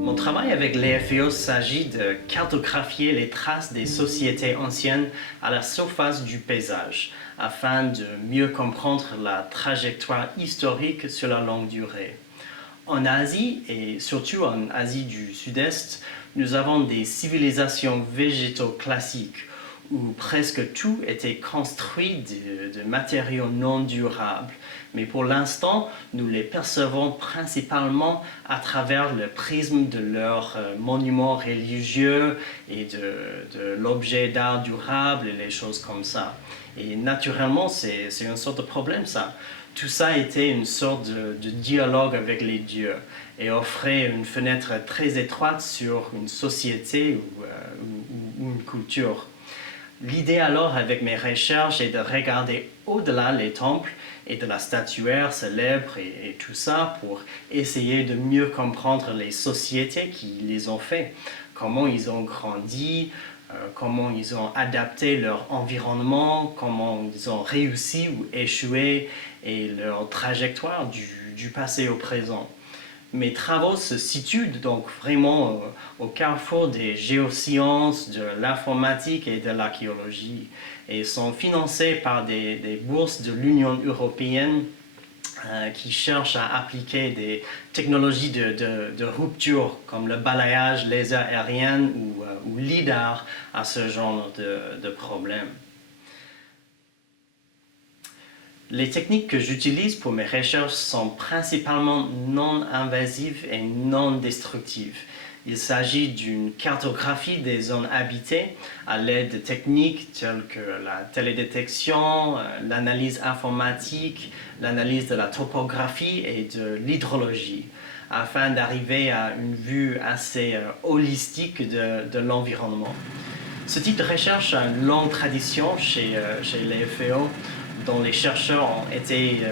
Mon travail avec l'EFEO s'agit de cartographier les traces des sociétés anciennes à la surface du paysage, afin de mieux comprendre la trajectoire historique sur la longue durée. En Asie, et surtout en Asie du Sud-Est, nous avons des civilisations végétaux classiques, où presque tout était construit de matériaux non durables. Mais pour l'instant, nous les percevons principalement à travers le prisme de leurs monuments religieux et de l'objet d'art durable et les choses comme ça. Et naturellement, c'est une sorte de problème, ça. Tout ça était une sorte de dialogue avec les dieux et offrait une fenêtre très étroite sur une société ou une culture. L'idée alors avec mes recherches est de regarder au-delà les temples et de la statuaire célèbre et tout ça pour essayer de mieux comprendre les sociétés qui les ont fait, comment ils ont grandi, comment ils ont adapté leur environnement, comment ils ont réussi ou échoué et leur trajectoire du passé au présent. Mes travaux se situent donc vraiment au carrefour des géosciences, de l'informatique et de l'archéologie et sont financés par des bourses de l'Union européenne qui cherchent à appliquer des technologies de rupture comme le balayage laser aérien ou LIDAR à ce genre de problème. Les techniques que j'utilise pour mes recherches sont principalement non-invasives et non-destructives. Il s'agit d'une cartographie des zones habitées à l'aide de techniques telles que la télédétection, l'analyse informatique, l'analyse de la topographie et de l'hydrologie, afin d'arriver à une vue assez holistique de l'environnement. Ce type de recherche a une longue tradition chez l'EFEO, dont les chercheurs ont été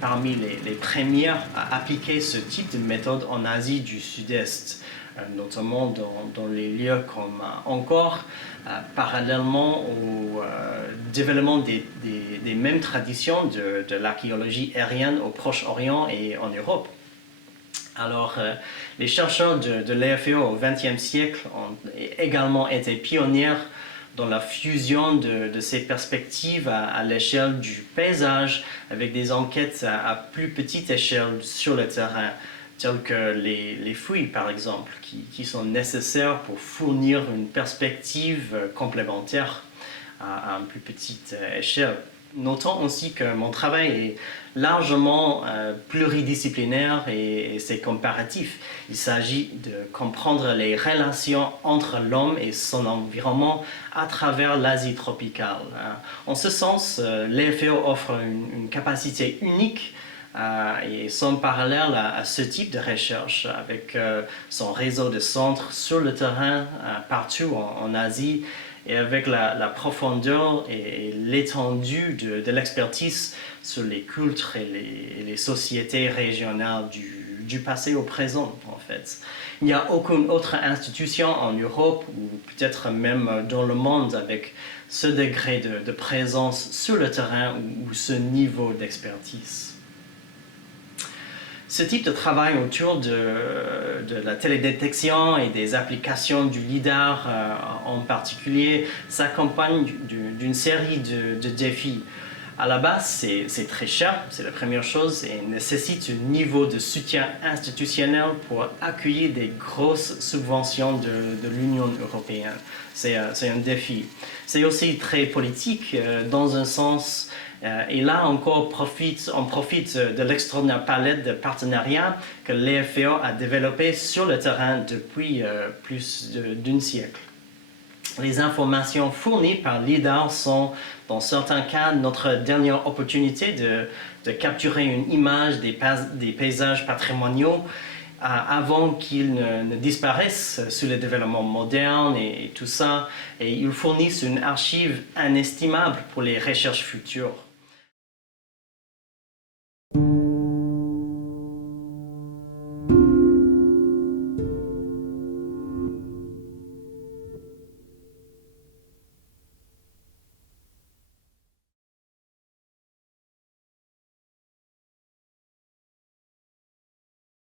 parmi les premiers à appliquer ce type de méthode en Asie du Sud-Est, notamment dans les lieux comme Angkor, parallèlement au développement des mêmes traditions de l'archéologie aérienne au Proche-Orient et en Europe. Alors, les chercheurs de l'EFEO au XXe siècle ont également été pionniers dans la fusion de ces perspectives à l'échelle du paysage avec des enquêtes à plus petite échelle sur le terrain, telles que les fouilles par exemple, qui sont nécessaires pour fournir une perspective complémentaire à une plus petite échelle. Notons aussi que mon travail est largement pluridisciplinaire et c'est comparatif. Il s'agit de comprendre les relations entre l'homme et son environnement à travers l'Asie tropicale. En ce sens, l'EFEO offre une capacité unique et sans parallèle à ce type de recherche avec son réseau de centres sur le terrain partout en Asie et avec la profondeur et l'étendue de l'expertise sur les cultures et les sociétés régionales du passé au présent, en fait. Il n'y a aucune autre institution en Europe ou peut-être même dans le monde avec ce degré de présence sur le terrain ou ce niveau d'expertise. Ce type de travail autour de la télédétection et des applications du LIDAR en particulier s'accompagne d'une série de défis. À la base, c'est très cher, c'est la première chose, et nécessite un niveau de soutien institutionnel pour accueillir des grosses subventions de l'Union européenne. C'est un défi. C'est aussi très politique, dans un sens. Et là encore, on profite de l'extraordinaire palette de partenariats que l'EFEO a développé sur le terrain depuis plus d'un siècle. Les informations fournies par LIDAR sont, dans certains cas, notre dernière opportunité de capturer une image des paysages patrimoniaux avant qu'ils ne disparaissent sous le développement moderne et tout ça. Et ils fournissent une archive inestimable pour les recherches futures.